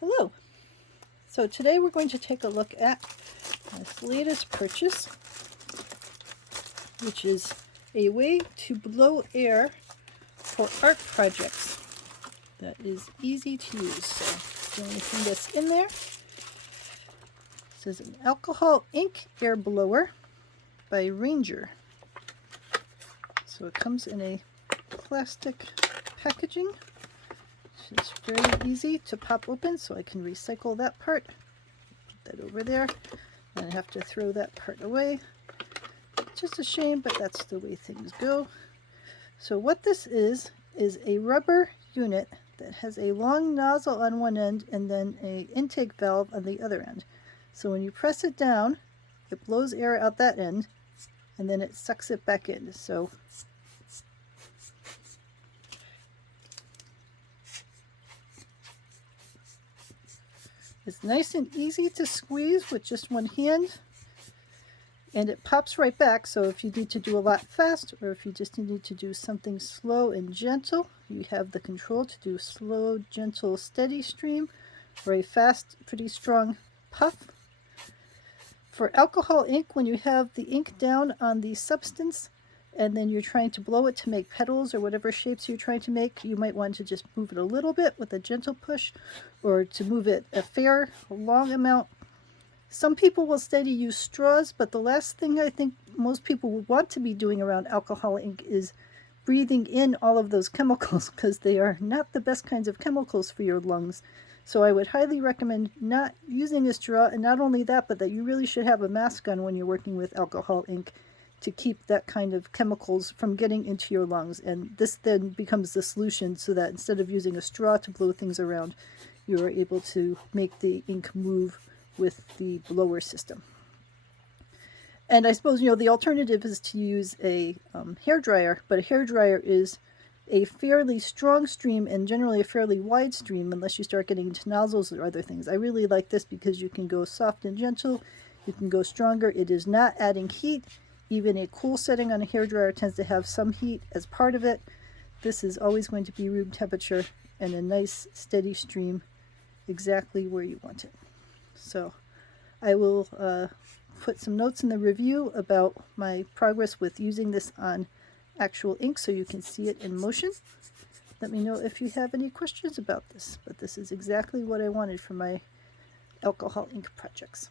Hello. So today we're going to take a look at this latest purchase, which is a way to blow air for art projects that is easy to use. So the only thing that's in there, this is an alcohol ink air blower by Ranger. So it comes in a plastic packaging. It's very easy to pop open, so I can recycle that part. Put that over there. And I have to throw that part away. Just a shame, but that's the way things go. So what this is a rubber unit that has a long nozzle on one end and then an intake valve on the other end. So when you press it down, it blows air out that end, and then it sucks it back in. So it's nice and easy to squeeze with just one hand, and it pops right back. So if you need to do a lot fast, or if you just need to do something slow and gentle, you have the control to do slow, gentle, steady stream, or a fast, pretty strong puff. For alcohol ink, when you have the ink down on the substance and then you're trying to blow it to make petals or whatever shapes you're trying to make, you might want to just move it a little bit with a gentle push, or to move it a long amount. Some people will steady use straws, but the last thing I think most people would want to be doing around alcohol ink is breathing in all of those chemicals, because they are not the best kinds of chemicals for your lungs. So I would highly recommend not using a straw, and not only that, but that you really should have a mask on when you're working with alcohol ink to keep that kind of chemicals from getting into your lungs. And this then becomes the solution, so that instead of using a straw to blow things around, you are able to make the ink move with the blower system. And I suppose, the alternative is to use a hairdryer, but a hairdryer is a fairly strong stream and generally a fairly wide stream unless you start getting into nozzles or other things. I really like this because you can go soft and gentle, you can go stronger. It is not adding heat. Even a cool setting on a hairdryer tends to have some heat as part of it. This is always going to be room temperature and a nice steady stream exactly where you want it. So I will put some notes in the review about my progress with using this on actual ink so you can see it in motion. Let me know if you have any questions about this, but this is exactly what I wanted for my alcohol ink projects.